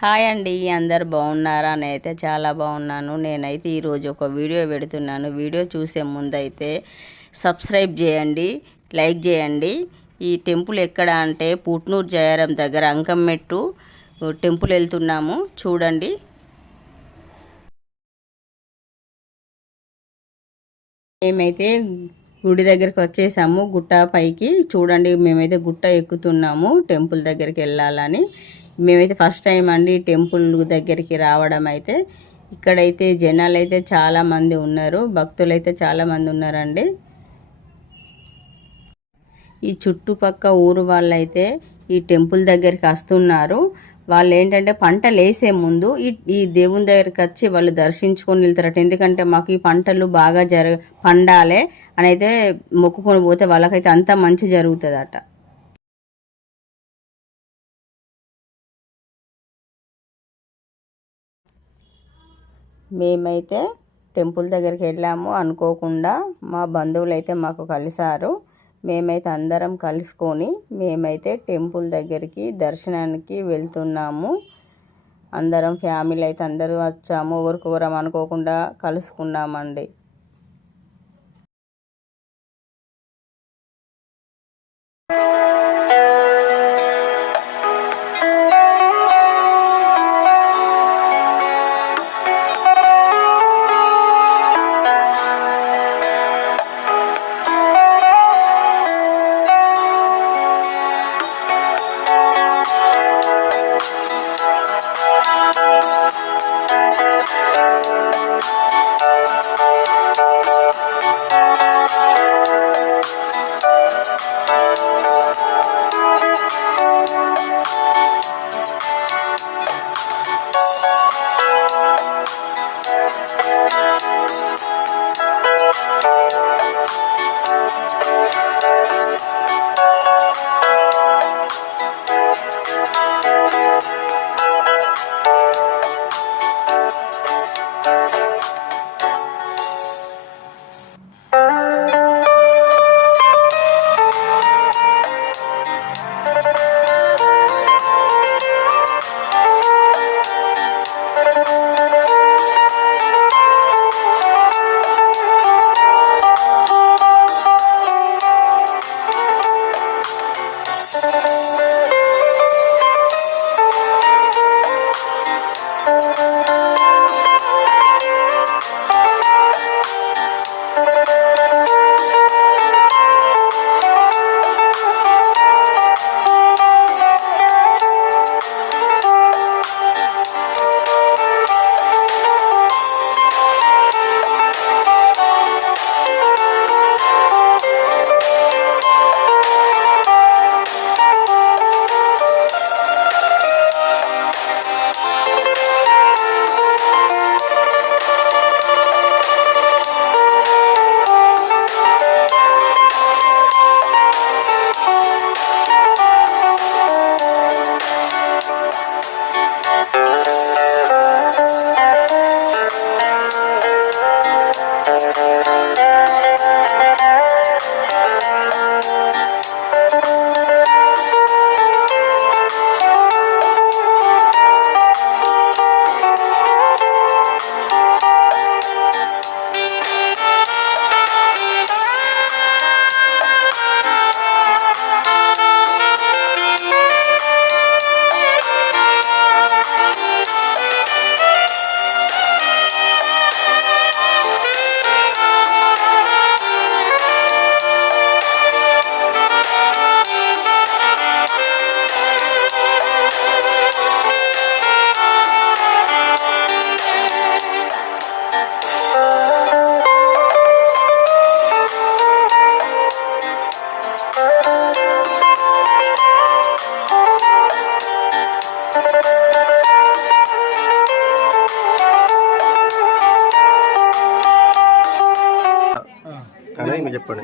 Hi అండి, అందరు బాగున్నారా? నేనైతే చాలా బాగున్నాను. నేనైతే ఈరోజు ఒక వీడియో పెడుతున్నాను. వీడియో చూసే ముందైతే సబ్స్క్రైబ్ చేయండి, లైక్ చేయండి. ఈ టెంపుల్ ఎక్కడ అంటే పుట్నూరు జయారం దగ్గర అంకంమెట్టు టెంపుల్ వెళ్తున్నాము, చూడండి. మేమైతే గుడి దగ్గరికి వచ్చేసాము, గుట్ట పైకి. చూడండి, మేమైతే గుట్ట ఎక్కుతున్నాము టెంపుల్ దగ్గరికి వెళ్ళాలని. మేమైతే ఫస్ట్ టైం అండి టెంపుల్ దగ్గరికి రావడం. అయితే ఇక్కడైతే జనాలు అయితే చాలామంది ఉన్నారు, భక్తులు అయితే చాలామంది ఉన్నారండి. ఈ చుట్టుపక్క ఊరు వాళ్ళైతే ఈ టెంపుల్ దగ్గరికి వస్తున్నారు. వాళ్ళు ఏంటంటే పంటలు వేసే ముందు ఈ దేవుని దగ్గరికి వచ్చి వాళ్ళు దర్శించుకొని వెళ్తారట. ఎందుకంటే మాకు ఈ పంటలు బాగా పండాలి అని అయితే మొక్కుకొని పోతే వాళ్ళకైతే అంత మంచి జరుగుతుందట. మేమైతే టెంపుల్ దగ్గరికి వెళ్ళాము అనుకోకుండా. మా బంధువులు అయితే మాకు కలిశారు. మేమైతే అందరం కలుసుకొని మేమైతే టెంపుల్ దగ్గరికి దర్శనానికి వెళ్తున్నాము. అందరం ఫ్యామిలీ అయితే అందరూ వచ్చాము, ఒకరికొకరం అనుకోకుండా కలుసుకున్నామండి.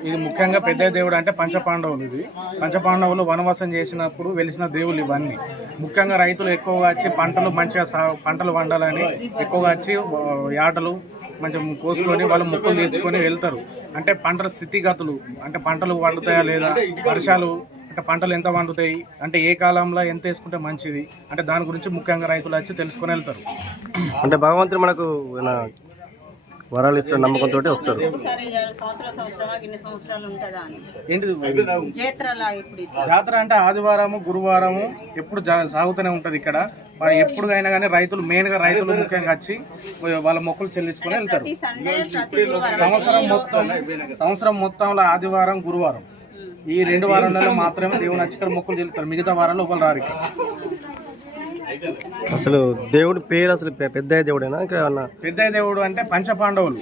ఇది ముఖ్యంగా పెద్ద దేవుడు అంటే పంచపాండవులు. ఇది పంచపాండవులు వనవాసం చేసినప్పుడు వెలిసిన దేవుళ్ళు ఇవన్నీ. ముఖ్యంగా రైతులు ఎక్కువగా వచ్చి పంటలు మంచిగా పంటలు వండాలని ఎక్కువగా వచ్చి యాటలు మంచిగా కోసుకొని వాళ్ళు మొక్కులు తీర్చుకొని వెళ్తారు. అంటే పంటల స్థితిగతులు, అంటే పంటలు వండుతాయా లేదా, వర్షాలు అంటే పంటలు ఎంత పండుతాయి, అంటే ఏ కాలంలో ఎంత వేసుకుంటే మంచిది, అంటే దాని గురించి ముఖ్యంగా రైతులు వచ్చి తెలుసుకొని వెళ్తారు. అంటే భగవంతుడు మనకు వరాలు ఇస్తాడు, నమ్మకంతో వస్తారు. ఏంటిది జాతర అంటే ఆదివారము గురువారము ఎప్పుడు సాగుతూనే ఉంటుంది ఇక్కడ. ఎప్పుడు అయినా కానీ రైతులు మెయిన్గా రైతులు ముఖ్యంగా వచ్చి వాళ్ళ మొక్కులు చెల్లించుకొని వెళ్తారు. సంవత్సరం మొత్తంలో ఆదివారం గురువారం ఈ 2 వారాలలో మాత్రమే దేవుని వచ్చి ఇక్కడ మొక్కులు చెల్లుతారు. మిగతా వారాల్లో ఒకరు రారు ఇక్కడ. అసలు దేవుడి పేరు అసలు పెద్ద దేవుడేనా? పెద్ద దేవుడు అంటే పంచపాండవులు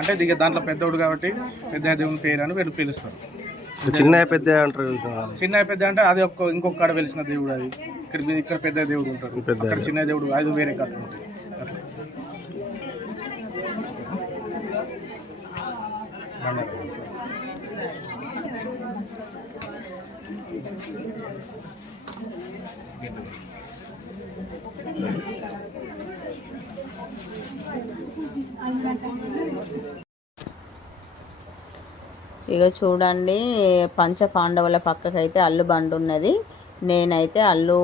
అంటే దాంట్లో పెద్దోడు కాబట్టి పెద్ద దేవుని పేరు అని వీళ్ళు పిలుస్తారు. చిన్న పెద్ద అంటారు. చిన్న పెద్ద అంటే అది ఇంకొక కాడ వెలిసిన దేవుడు. అది ఇక్కడ పెద్ద దేవుడు ఉంటాడు, అక్కడ చిన్న దేవుడు, అది వేరే కథ ఉంటుంది. ఇక చూడండి, పంచ పాండవుల పక్కకైతే అల్లు బండ ఉన్నది. నేనైతే అల్లు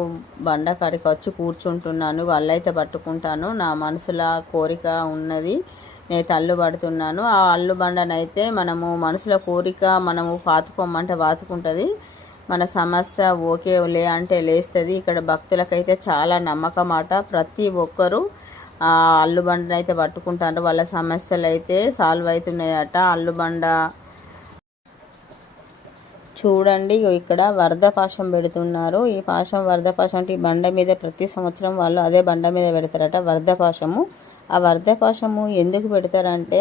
బండ కాడికి వచ్చి కూర్చుంటున్నాను, అల్లైతే పట్టుకుంటాను. నా మనసులో కోరిక ఉన్నది, నేను అల్లు పడుతున్నాను. ఆ అల్లు బండనైతే మనము మనసులో కోరిక మనము పాతుకోమంటే పాతుకుంటుంది, మన సమస్య ఓకే లే అంటే లేస్తుంది. ఇక్కడ భక్తులకైతే చాలా నమ్మకం అట. ప్రతి ఒక్కరూ ఆ అల్లు బండనైతే పట్టుకుంటారు, వాళ్ళ సమస్యలు అయితే సాల్వ్ అవుతున్నాయట. అల్లు బండ చూడండి, ఇక్కడ వరద పాశం పెడుతున్నారు. ఈ పాశం వరద పాశం అంటే ఈ బండ మీద ప్రతి సంవత్సరం వాళ్ళు అదే బండ మీద పెడతారట వరద పాశము. ఆ వరద పాశము ఎందుకు పెడతారంటే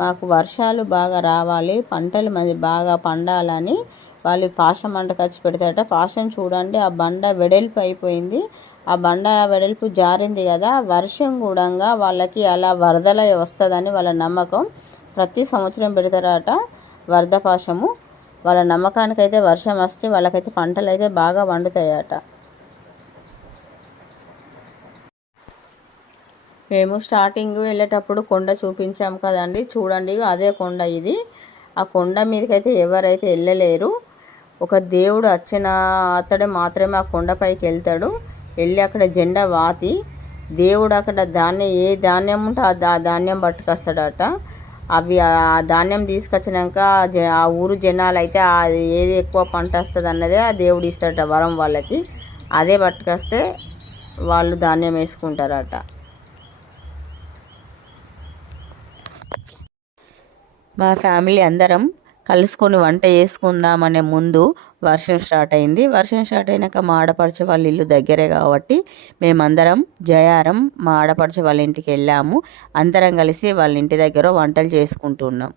మాకు వర్షాలు బాగా రావాలి, పంటలు బాగా పండాలని వాళ్ళు పాశం వంటకొచ్చి పెడతారట. పాశం చూడండి, ఆ బండ వెడల్పు అయిపోయింది. ఆ బండ వెడల్పు జారింది కదా, వర్షం కూడా వాళ్ళకి అలా వరదల వస్తుందని వాళ్ళ నమ్మకం. ప్రతి సంవత్సరం పెడతారట వరద పాశము. వాళ్ళ నమ్మకానికైతే వర్షం వస్తే వాళ్ళకైతే పంటలు అయితే బాగా వండుతాయట. మేము స్టార్టింగ్ వెళ్ళేటప్పుడు కొండ చూపించాం కదండి, చూడండి అదే కొండ ఇది. ఆ కొండ మీదకైతే ఎవరైతే వెళ్ళలేరు, ఒక దేవుడు వచ్చిన అతడే మాత్రమే ఆ కొండపైకి వెళ్తాడు. వెళ్ళి అక్కడ జెండా వాతి దేవుడు అక్కడ ఏ ధాన్యం ఉంటే ఆ ధాన్యం పట్టుకొస్తాడట. అవి ఆ ధాన్యం తీసుకొచ్చినాక ఆ ఊరు జనాలు అయితే ఏది ఎక్కువ పంట వస్తుంది అన్నదే ఆ దేవుడు ఇస్తాడట వరం వాళ్ళకి. అదే పట్టుకొస్తే వాళ్ళు ధాన్యం వేసుకుంటారట. మా ఫ్యామిలీ అందరం కలుసుకొని వంట చేసుకుందామనే ముందు వర్షం స్టార్ట్ అయింది. వర్షం స్టార్ట్ అయినాక మా ఆడపడుచు వాళ్ళ ఇల్లు దగ్గరే కాబట్టి మేమందరం జయారం మా ఆడపడుచు వాళ్ళ ఇంటికి వెళ్ళాము. అందరం కలిసి వాళ్ళ ఇంటి దగ్గర వంటలు చేసుకుంటున్నాం.